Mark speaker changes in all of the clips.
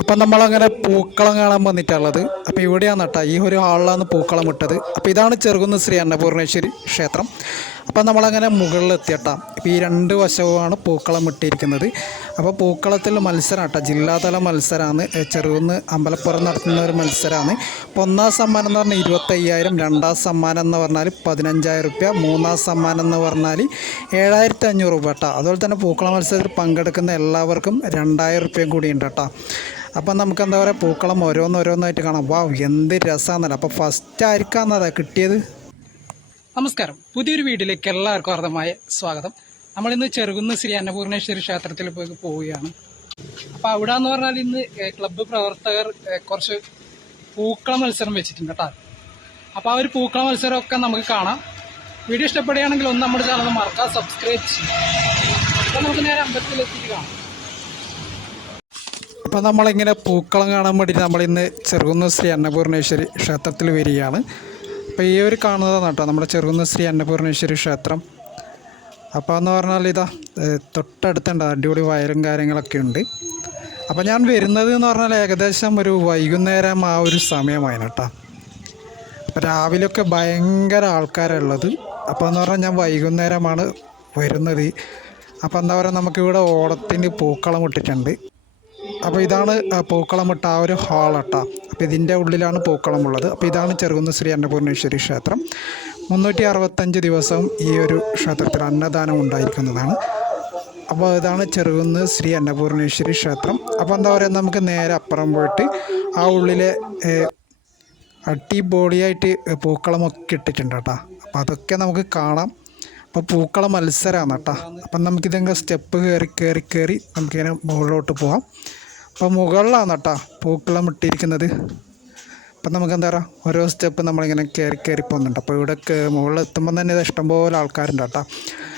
Speaker 1: അപ്പം നമ്മളങ്ങനെ പൂക്കളം കാണാൻ വന്നിട്ടുള്ളത്. അപ്പോൾ ഇവിടെയാണ് കേട്ടോ ഈ ഒരു ഹാളിലാണ് പൂക്കളം ഇട്ടത്. അപ്പോൾ ഇതാണ് ചെറുകുന്ന് ശ്രീ അന്നപൂർണേശ്വരി ക്ഷേത്രം. അപ്പം നമ്മളങ്ങനെ മുകളിലെത്തിയട്ടാ ഈ രണ്ട് വശവുമാണ് പൂക്കളം ഇട്ടിരിക്കുന്നത്. അപ്പോൾ പൂക്കളത്തിൽ മത്സരം കേട്ടോ ജില്ലാതല മത്സരമാണ് ചെറുകുന്ന് അമ്പലപ്പുറം നടത്തുന്ന ഒരു മത്സരമാണ് അപ്പോൾ ഒന്നാം സമ്മാനം എന്ന് പറഞ്ഞാൽ ഇരുപത്തയ്യായിരം രണ്ടാം സമ്മാനം എന്ന് പറഞ്ഞാൽ പതിനഞ്ചായിരം റുപ്യ മൂന്നാം സമ്മാനം എന്ന് പറഞ്ഞാൽ ഏഴായിരത്തി അഞ്ഞൂറ് രൂപ കേട്ടോ അതുപോലെ തന്നെ പൂക്കള മത്സരത്തിൽ പങ്കെടുക്കുന്ന എല്ലാവർക്കും രണ്ടായിരം റുപ്യയും കൂടി ഉണ്ട് കേട്ടോ അപ്പം നമുക്ക് എന്താ പറയുക പൂക്കളം ഓരോന്നോരോന്നായിട്ട് കാണാം. വാവ് എന്ത് രസമാണെന്നല്ല അപ്പോൾ ഫസ്റ്റ് ആയിരിക്കാന്നതാ കിട്ടിയത്? നമസ്കാരം. പുതിയൊരു വീട്ടിലേക്ക് എല്ലാവർക്കും അർഹമായ സ്വാഗതം. നമ്മളിന്ന് ചെറുകുന്ന് ശ്രീ അന്നപൂർണേശ്വരി ക്ഷേത്രത്തിൽ പോയി പോവുകയാണ്. അപ്പോൾ അവിടെ എന്ന് പറഞ്ഞാൽ ഇന്ന് ക്ലബ്ബ് പ്രവർത്തകർ കുറച്ച് പൂക്കള മത്സരം വെച്ചിട്ടുണ്ട് കേട്ടോ. അപ്പോൾ ആ ഒരു പൂക്കള മത്സരമൊക്കെ നമുക്ക് കാണാം. വീഡിയോ ഇഷ്ടപ്പെടുകയാണെങ്കിൽ ഒന്ന് നമ്മുടെ ചാനൽ മറക്കാം സബ്സ്ക്രൈബ് ചെയ്യാം. നമുക്ക് നേരെ അമ്പലത്തിലെത്തിയിട്ട് കാണാം. അപ്പോൾ നമ്മളിങ്ങനെ പൂക്കളം കാണാൻ വേണ്ടി നമ്മളിന്ന് ചെറുകുന്ന് ശ്രീ അന്നപൂർണേശ്വരി ക്ഷേത്രത്തിൽ വരികയാണ്. അപ്പോൾ ഈ ഒരു കാണുന്നതാണ് കേട്ടോ നമ്മുടെ ചെറുകുന്ന് ശ്രീ അന്നപൂർണേശ്വരി ക്ഷേത്രം. അപ്പോൾ എന്ന് പറഞ്ഞാൽ ഇതാ തൊട്ടടുത്തുണ്ട് അടിപൊളി വയറും കാര്യങ്ങളൊക്കെ ഉണ്ട്. അപ്പോൾ ഞാൻ വരുന്നത് എന്ന് പറഞ്ഞാൽ ഏകദേശം ഒരു വൈകുന്നേരം ആ ഒരു സമയമായി കേട്ടോ അപ്പോൾ രാവിലെയൊക്കെ ഭയങ്കര ആൾക്കാരുള്ളത് അപ്പോൾ എന്ന് പറഞ്ഞാൽ ഞാൻ വൈകുന്നേരമാണ് വരുന്നത്. അപ്പോൾ എന്താ പറയുക നമുക്കിവിടെ ഓണത്തിന് പൂക്കളം ഇട്ടിട്ടുണ്ട്. അപ്പോൾ ഇതാണ് ആ പൂക്കളം ഇട്ട ആ ഒരു ഹാളട്ടാ അപ്പോൾ ഇതിന്റെ ഉള്ളിലാണ് പൂക്കളം ഉള്ളത്. അപ്പോൾ ഇതാണ് ചെറുകുന്ന് ശ്രീ അന്നപൂർണേശ്വരി ക്ഷേത്രം. മുന്നൂറ്റി അറുപത്തഞ്ച് ദിവസവും ഈ ഒരു ക്ഷേത്രത്തിൽ അന്നദാനം ഉണ്ടായിരിക്കുന്നതാണ്. അപ്പോൾ ഇതാണ് ചെറുകുന്ന് ശ്രീ അന്നപൂർണേശ്വരി ക്ഷേത്രം. അപ്പോൾ എന്താ പറയുക നമുക്ക് നേരെ അപ്പുറം പോയിട്ട് ആ ഉള്ളിലെ അടിപൊളിയായിട്ട് പൂക്കളമൊക്കെ ഇട്ടിട്ടുണ്ട് കേട്ടോ. അപ്പോൾ അതൊക്കെ നമുക്ക് കാണാം. അപ്പോൾ പൂക്കള മത്സരമാണ് കേട്ടോ. അപ്പം നമുക്കിതെങ്കിൽ സ്റ്റെപ്പ് കയറി കയറി കയറി നമുക്കിങ്ങനെ മുകളിലോട്ട് പോകാം അപ്പോൾ മുകളിലാണ് കേട്ടോ പൂക്കളം ഇട്ടിരിക്കുന്നത്. അപ്പം നമുക്ക് എന്താ പറയുക ഓരോ സ്റ്റെപ്പ് നമ്മളിങ്ങനെ കയറി കയറി പോകുന്നുണ്ട്. അപ്പോൾ ഇവിടെ മുകളിൽ എത്തുമ്പോൾ തന്നെ ഇത് ഇഷ്ടംപോലെ ആൾക്കാരുണ്ട് കേട്ടോ.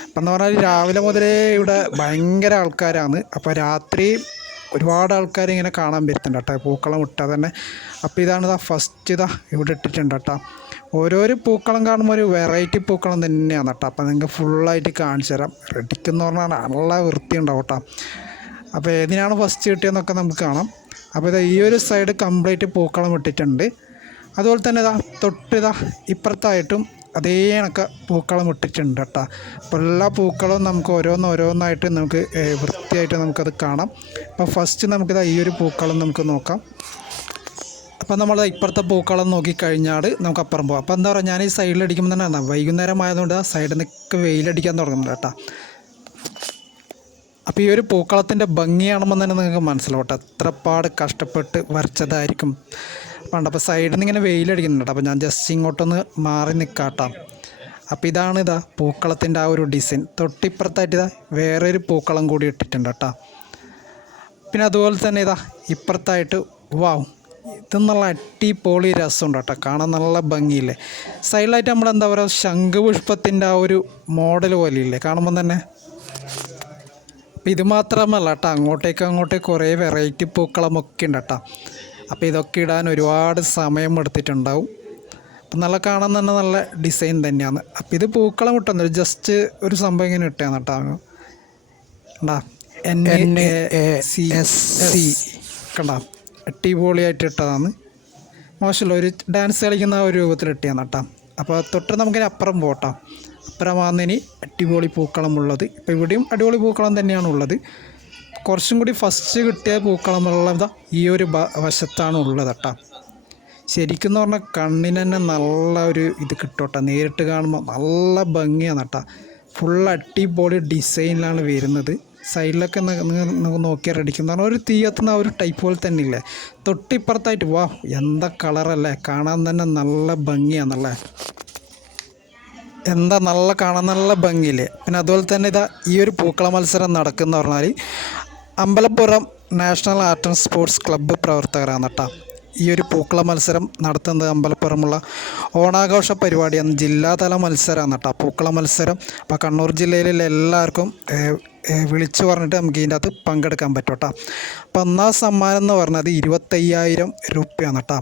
Speaker 1: അപ്പം എന്ന് പറഞ്ഞാൽ രാവിലെ മുതലേ ഇവിടെ ഭയങ്കര ആൾക്കാരാണ്. അപ്പോൾ രാത്രി ഒരുപാട് ആൾക്കാർ ഇങ്ങനെ കാണാൻ വരുന്നുണ്ട് കേട്ടോ. പൂക്കളം ഇട്ടാൽ തന്നെ. അപ്പോൾ ഇതാണ് ഇതാ ഫസ്റ്റ് ഇതാ ഇവിടെ ഇട്ടിട്ടുണ്ട് കേട്ടോ. ഓരോരോ പൂക്കളം കാണുമ്പോൾ ഒരു വെറൈറ്റി പൂക്കളം തന്നെയാണ് കേട്ടോ. അപ്പോൾ നിങ്ങൾക്ക് ഫുള്ളായിട്ട് കാണിച്ചു തരാം. റെഡിക്കെന്ന് പറഞ്ഞാൽ നല്ല വൃത്തി ഉണ്ടാവും കേട്ടോ. അപ്പോൾ ഏതിനാണ് ഫസ്റ്റ് കിട്ടിയതെന്നൊക്കെ നമുക്ക് കാണാം. അപ്പോൾ ഇതാ ഈ ഒരു സൈഡ് കംപ്ലീറ്റ് പൂക്കളം ഇട്ടിട്ടുണ്ട്. അതുപോലെ തന്നെ ഇതാ തൊട്ട് ഇതാ ഇപ്പുറത്തായിട്ടും അതേ കണക്ക് പൂക്കളം ഇട്ടിട്ടുണ്ട് കേട്ടോ. അപ്പോൾ എല്ലാ പൂക്കളും നമുക്ക് ഓരോന്ന് ഓരോന്നായിട്ട് നമുക്ക് വൃത്തിയായിട്ട് നമുക്കത് കാണാം. അപ്പോൾ ഫസ്റ്റ് നമുക്കിതാ ഈ ഒരു പൂക്കളം നമുക്ക് നോക്കാം. അപ്പം നമ്മൾ ഇപ്പുറത്തെ പൂക്കളം നോക്കിക്കഴിഞ്ഞാൽ നമുക്ക് അപ്പുറം പോകാം അപ്പോൾ എന്താ പറയുക ഞാൻ ഈ സൈഡിൽ അടിക്കുമ്പോൾ തന്നെ വൈകുന്നേരം ആയതുകൊണ്ട് ആ സൈഡിൽ നിന്നൊക്കെ വെയിലടിക്കാൻ തുടങ്ങുന്നുണ്ട് കേട്ടോ. അപ്പോൾ ഈ ഒരു പൂക്കളത്തിന്റെ ഭംഗിയാണെന്ന് തന്നെ നിങ്ങൾക്ക് മനസ്സിലോട്ടെ എത്രപാട് എത്രപ്പാട് കഷ്ടപ്പെട്ട് വരച്ചതായിരിക്കും. പണ്ട് അപ്പോൾ സൈഡിൽ നിന്ന് ഇങ്ങനെ വെയിലടിക്കുന്നുണ്ട് അപ്പോൾ ഞാൻ ജസ്റ്റ് ഇങ്ങോട്ടൊന്ന് മാറി നിൽക്കാട്ടാം അപ്പോൾ ഇതാണ് ഇതാ പൂക്കളത്തിന്റെ ആ ഒരു ഡിസൈൻ തൊട്ടിപ്പുറത്തായിട്ട് ഇതാ വേറൊരു പൂക്കളം കൂടി ഇട്ടിട്ടുണ്ട് കേട്ടോ. പിന്നെ അതുപോലെ തന്നെ ഇതാ ഇപ്പുറത്തായിട്ട് വാവ് ഇത് നല്ല അടിപൊളി രസമുണ്ട് കേട്ടോ. കാണാൻ നല്ല ഭംഗിയില്ലേ. സൈഡിലായിട്ട് നമ്മൾ എന്താ പറയുക ശംഖുപുഷ്പത്തിന്റെ ആ ഒരു മോഡൽ പോലെയില്ലേ. കാണുമ്പം തന്നെ ഇത് മാത്രമല്ല കേട്ടോ. അങ്ങോട്ടേക്ക് അങ്ങോട്ടേക്ക് കുറേ വെറൈറ്റി പൂക്കളമൊക്കെ ഉണ്ട് കേട്ടോ. അപ്പോൾ ഇതൊക്കെ ഇടാൻ ഒരുപാട് സമയം എടുത്തിട്ടുണ്ടാവും. അപ്പം നല്ല കാണാൻ തന്നെ നല്ല ഡിസൈൻ തന്നെയാണ്. അപ്പോൾ ഇത് പൂക്കളം ഇട്ടെന്ന് ജസ്റ്റ് ഒരു സംഭവം ഇങ്ങനെ ഇട്ടാന്ന് കേട്ടോ. കണ്ടാ? N A C S C കണ്ട? അടിപൊളിയായിട്ട് ഇട്ടതാണ്. മോശമല്ല ഒരു ഡാൻസ് കളിക്കുന്ന ഒരു രൂപത്തിൽ ഇട്ടിയാണ് കേട്ടോ. അപ്പോൾ തൊട്ട് നമുക്കിനി അപ്പുറം പോട്ടാം ഇനി അടിപൊളി പൂക്കളം ഉള്ളത്. ഇപ്പോൾ ഇവിടെയും അടിപൊളി പൂക്കളം തന്നെയാണ് ഉള്ളത് കുറച്ചും കൂടി ഫസ്റ്റ് കിട്ടിയ പൂക്കളം ഉള്ളത് ഈ ഒരു വശത്താണ് ഉള്ളത് കേട്ടോ ശരിക്കും എന്ന് പറഞ്ഞാൽ കണ്ണിന് തന്നെ നല്ല ഒരു ഇത് കിട്ടും നേരിട്ട് കാണുമ്പോൾ നല്ല ഭംഗിയാണ് കേട്ടോ ഫുൾ അടിപൊളി ഡിസൈനിലാണ് വരുന്നത്. സൈഡിലൊക്കെ നിങ്ങൾ നോക്കിയാൽ റെഡിക്കുന്ന പറഞ്ഞാൽ ഒരു തീയത്തുന്ന ഒരു ടൈപ്പ് പോലെ തന്നെ ഇല്ലേ? തൊട്ടിപ്പുറത്തായിട്ട് വാ എന്താ കളറല്ലേ കാണാൻ തന്നെ നല്ല ഭംഗിയാണല്ലേ? എന്താ നല്ല കാണാൻ നല്ല ഭംഗിയില്ലേ പിന്നെ അതുപോലെ തന്നെ ഇതാ ഈ ഒരു പൂക്കള മത്സരം നടക്കുന്ന പറഞ്ഞാൽ Ambalappuram National Art and Sports Club പ്രവർത്തകരാണ് കേട്ടോ ഈ ഒരു പൂക്കള മത്സരം നടത്തുന്നത് അമ്പലപ്പുറമുള്ള ഓണാഘോഷ പരിപാടിയാണ്. ജില്ലാതല മത്സരമാണ് കേട്ടോ പൂക്കള മത്സരം അപ്പോൾ കണ്ണൂർ ജില്ലയിലുള്ള എല്ലാവർക്കും വിളിച്ചു പറഞ്ഞിട്ട് നമുക്ക് ഇതിന്റെ അകത്ത് പങ്കെടുക്കാൻ പറ്റും കേട്ടോ അപ്പോൾ ഒന്നാം സമ്മാനം എന്ന് പറഞ്ഞത് ഇരുപത്തയ്യായിരം രൂപയാണ് കേട്ടോ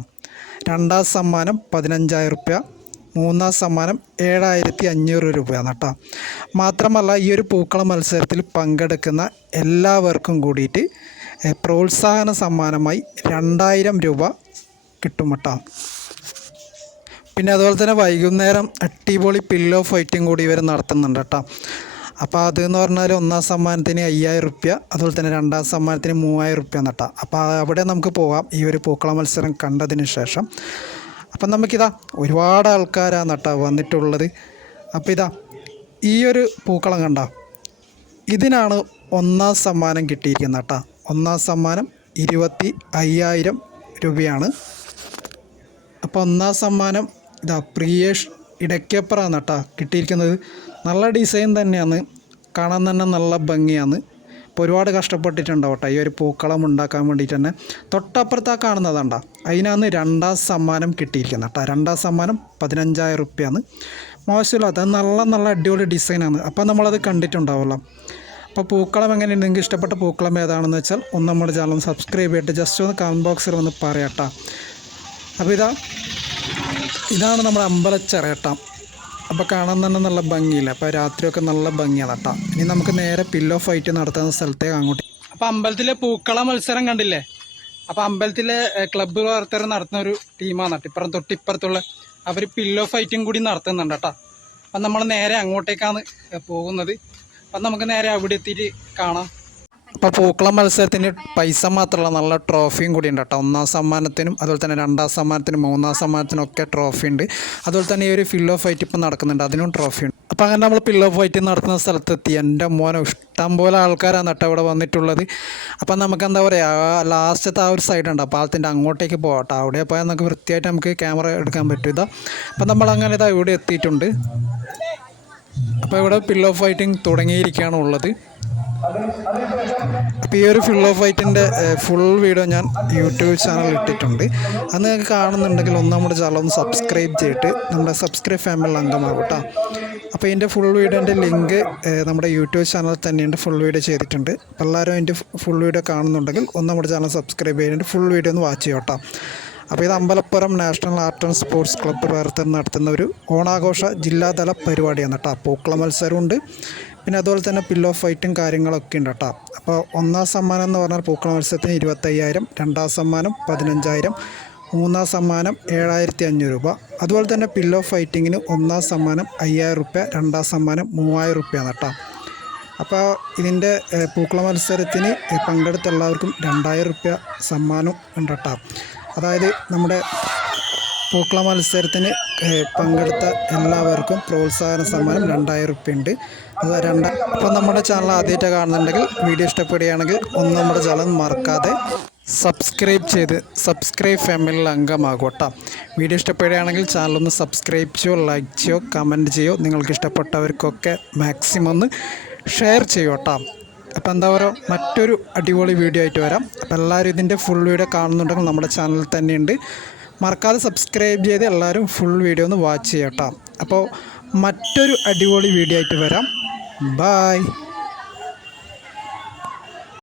Speaker 1: രണ്ടാം സമ്മാനം പതിനഞ്ചായിരം റുപ്യ. മൂന്നാം സമ്മാനം ഏഴായിരത്തി അഞ്ഞൂറ് രൂപയാണ് കേട്ടോ. മാത്രമല്ല ഈ ഒരു പൂക്കള മത്സരത്തിൽ പങ്കെടുക്കുന്ന എല്ലാവർക്കും കൂടിയിട്ട് പ്രോത്സാഹന സമ്മാനമായി രണ്ടായിരം രൂപ കിട്ടും കേട്ടോ. പിന്നെ അതുപോലെ തന്നെ വൈകുന്നേരം അടിപൊളി പില്ലോ ഫൈറ്റും കൂടി ഇവർ നടത്തുന്നുണ്ട് കേട്ടോ. അപ്പോൾ അത് എന്ന് പറഞ്ഞാൽ ഒന്നാം സമ്മാനത്തിന് അയ്യായിരം റുപ്യ അതുപോലെ തന്നെ രണ്ടാം സമ്മാനത്തിന് മൂവായിരം റുപ്യ എന്നിട്ടാണ് അപ്പോൾ അവിടെ നമുക്ക് പോകാം ഈ ഒരു പൂക്കള മത്സരം കണ്ടതിന് ശേഷം. അപ്പം നമുക്കിതാ ഒരുപാട് ആൾക്കാരാണ് നട്ടാ വന്നിട്ടുള്ളത്. അപ്പോൾ ഇതാ ഈ ഒരു പൂക്കളം കണ്ട. ഇതിനാണ് ഒന്നാം സമ്മാനം കിട്ടിയിരിക്കുന്നത് കേട്ടോ. ഒന്നാം സമ്മാനം ഇരുപത്തി അയ്യായിരം രൂപയാണ്. അപ്പോൾ ഒന്നാം സമ്മാനം ഇതാ പ്രിയേഷ് ഇടയ്ക്കപ്പുറമാണ് കേട്ടോ കിട്ടിയിരിക്കുന്നത്. നല്ല ഡിസൈൻ തന്നെയാണ്. കാണാൻ തന്നെ നല്ല ഭംഗിയാണ്. ഇപ്പോൾ ഒരുപാട് കഷ്ടപ്പെട്ടിട്ടുണ്ടാവട്ടെ. ഈ ഒരു പൂക്കളം ഉണ്ടാക്കാൻ വേണ്ടിയിട്ട് തന്നെ തൊട്ടപ്പുറത്താ കാണുന്നതാണ്ട. അതിനാന്ന് രണ്ടാം സമ്മാനം കിട്ടിയിരിക്കുന്നത് കേട്ടോ രണ്ടാം സമ്മാനം പതിനഞ്ചായിരം റുപ്യാണ്. മോശമില്ലാത്ത അത് നല്ല നല്ല അടിപൊളി ഡിസൈനാണ്. അപ്പോൾ നമ്മളത് കണ്ടിട്ടുണ്ടാവുമല്ലോ അപ്പോൾ പൂക്കളം എങ്ങനെയുണ്ട്? നിങ്ങൾക്ക് ഇഷ്ടപ്പെട്ട പൂക്കളം ഏതാണെന്ന് വെച്ചാൽ ഒന്ന് നമ്മുടെ ചാനൽ സബ്സ്ക്രൈബ് ചെയ്തിട്ട് ജസ്റ്റ് ഒന്ന് കമന്റ് ബോക്സിൽ ഒന്ന് പറയാട്ടോ അപ്പോൾ ഇതാ ഇതാണ് നമ്മുടെ അമ്പലച്ചിറയട്ടം. അപ്പോൾ കാണാൻ തന്നെ നല്ല ഭംഗിയില്ല? അപ്പോൾ രാത്രിയൊക്കെ നല്ല ഭംഗിയാണ് കേട്ടോ. ഇനി നമുക്ക് നേരെ പില്ലോ ഫൈറ്റ് നടത്തുന്ന സ്ഥലത്തേക്ക് അങ്ങോട്ട്. അപ്പോൾ അമ്പലത്തിലെ പൂക്കള മത്സരം കണ്ടില്ലേ? അപ്പോൾ അമ്പലത്തിലെ ക്ലബ്ബ് പ്രവർത്തകർ നടത്തുന്ന ഒരു ടീമാണ് കേട്ടോ. ഇപ്പുറം തൊട്ടിപ്പുറത്തുള്ള അവർ പില്ലോ ഫൈറ്റും കൂടി നടത്തുന്നുണ്ട് കേട്ടോ. അപ്പം നമ്മൾ നേരെ അങ്ങോട്ടേക്കാണ് പോകുന്നത്. അപ്പം നമുക്ക് നേരെ അവിടെ എത്തിയിട്ട് കാണാം. അപ്പോൾ പൂക്കളം മത്സരത്തിന് പൈസ മാത്രമല്ല നല്ല ട്രോഫിയും കൂടി ഉണ്ട് കേട്ടോ. ഒന്നാം സമ്മാനത്തിനും അതുപോലെ തന്നെ രണ്ടാം സമ്മാനത്തിനും മൂന്നാം സമ്മാനത്തിനും ഒക്കെ ട്രോഫി ഉണ്ട്. അതുപോലെ തന്നെ ഈ ഒരു ഫില്ലോ ഫൈറ്റ് ഇപ്പം നടക്കുന്നുണ്ട് അതിനും ട്രോഫി ഉണ്ട്. അപ്പോൾ അങ്ങനെ നമ്മൾ പില്ലോ ഫൈറ്റ് നടത്തുന്ന സ്ഥലത്തെത്തി. എന്റെ മോനെ ഇഷ്ടം പോലെ ആൾക്കാരാണ് കേട്ടോ ഇവിടെ വന്നിട്ടുള്ളത്. അപ്പം നമുക്ക് എന്താ പറയുക ലാസ്റ്റത്തെ ആ ഒരു സൈഡ് ഉണ്ട്. ആളത്തിന്റെ അങ്ങോട്ടേക്ക് പോകട്ടെ അവിടെ പോയാൽ നമുക്ക് വൃത്തിയായിട്ട് നമുക്ക് ക്യാമറ എടുക്കാൻ പറ്റും ഇതാ. അപ്പം നമ്മൾ അങ്ങനെ ഇതാ ഇവിടെ എത്തിയിട്ടുണ്ട്. അപ്പോൾ ഇവിടെ പില്ലോ ഫൈറ്റിംഗ് തുടങ്ങിയിരിക്കുകയാണ് ഉള്ളത്. അപ്പോൾ ഈ ഒരു ഓഫ് ഫൈറ്റിന്റെ ഫുൾ വീഡിയോ ഞാൻ യൂട്യൂബ് ചാനൽ ഇട്ടിട്ടുണ്ട്. അത് നിങ്ങൾക്ക് കാണുന്നുണ്ടെങ്കിൽ ഒന്ന് നമ്മുടെ ചാനൽ ഒന്ന് സബ്സ്ക്രൈബ് ചെയ്തിട്ട് നമ്മുടെ സബ്സ്ക്രൈബ് ഫാമിലി അംഗമാകും കേട്ടോ. അപ്പോൾ ഇതിന്റെ ഫുൾ വീഡിയോന്റെ ലിങ്ക് നമ്മുടെ യൂട്യൂബ് ചാനൽ തന്നെയുണ്ട് ഫുൾ വീഡിയോ ചെയ്തിട്ടുണ്ട്. അപ്പോൾ എല്ലാവരും അതിന്റെ ഫുൾ വീഡിയോ കാണുന്നുണ്ടെങ്കിൽ ഒന്ന് നമ്മുടെ ചാനൽ സബ്സ്ക്രൈബ് ചെയ്തിട്ട് ഫുൾ വീഡിയോ ഒന്ന് വാച്ച് ചെയ്യാം കേട്ടോ. അപ്പോൾ ഇത് Ambalappuram National Art and Sports Club പ്രവർത്തനം നടത്തുന്ന ഒരു ഓണാഘോഷ ജില്ലാതല പരിപാടിയാണ് കേട്ടോ. പൂക്കള മത്സരമുണ്ട്. പിന്നെ അതുപോലെ തന്നെ പില്ലോ ഫൈറ്റും കാര്യങ്ങളൊക്കെ ഉണ്ട് കേട്ടോ. അപ്പോൾ ഒന്നാം സമ്മാനം എന്ന് പറഞ്ഞാൽ പൂക്കള മത്സരത്തിന് ഇരുപത്തയ്യായിരം രണ്ടാം സമ്മാനം പതിനഞ്ചായിരം മൂന്നാം സമ്മാനം ഏഴായിരത്തി അഞ്ഞൂറ് രൂപ. അതുപോലെ തന്നെ പില്ലോ ഫൈറ്റിങ്ങിന് ഒന്നാം സമ്മാനം അയ്യായിരം റുപ്യ രണ്ടാം സമ്മാനം മൂവായിരം റുപ്യ കേട്ടോ. അപ്പോൾ ഇതിന്റെ പൂക്കള മത്സരത്തിന് പങ്കെടുത്തുള്ളവർക്കും രണ്ടായിരം റുപ്യ സമ്മാനം ഉണ്ട് കേട്ടോ. അതായത് നമ്മുടെ പൂക്കള മത്സരത്തിന് പങ്കെടുത്ത എല്ലാവർക്കും പ്രോത്സാഹന സമ്മാനം രണ്ടായിരം റുപ്യ ഉണ്ട്. അത് രണ്ട അപ്പോൾ നമ്മുടെ ചാനൽ ആദ്യമായിട്ട് കാണുന്നുണ്ടെങ്കിൽ വീഡിയോ ഇഷ്ടപ്പെടുകയാണെങ്കിൽ ഒന്ന് നമ്മുടെ ചാനൽ മറക്കാതെ സബ്സ്ക്രൈബ് ചെയ്ത് സബ്സ്ക്രൈബ് ഫാമിലിയിൽ അംഗമാകട്ടെ. വീഡിയോ ഇഷ്ടപ്പെടുകയാണെങ്കിൽ ചാനലൊന്ന് സബ്സ്ക്രൈബ് ചെയ്യോ ലൈക്ക് ചെയ്യോ കമന്റ് ചെയ്യോ. നിങ്ങൾക്ക് ഇഷ്ടപ്പെട്ടവർക്കൊക്കെ മാക്സിമം ഒന്ന് ഷെയർ ചെയ്യോട്ടോ. അപ്പം അപ്പോൾ എന്താ പറയുക മറ്റൊരു അടിപൊളി വീഡിയോ ആയിട്ട് വരാം. അപ്പോൾ എല്ലാവരും ഇതിന്റെ ഫുൾ വീഡിയോ കാണുന്നുണ്ടെങ്കിൽ നമ്മുടെ ചാനലിൽ തന്നെയുണ്ട് മറക്കാതെ സബ്സ്ക്രൈബ് ചെയ്ത് എല്ലാവരും ഫുൾ വീഡിയോ ഒന്ന് വാച്ച് ചെയ്യട്ടോ അപ്പോൾ മറ്റൊരു അടിപൊളി വീഡിയോ ആയിട്ട് വരാം. ബായ്